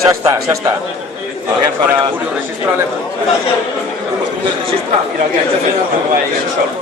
Xa está, xa está. Alguén para... Julio, registrale. Registrar. Ir alguén, non vai solo.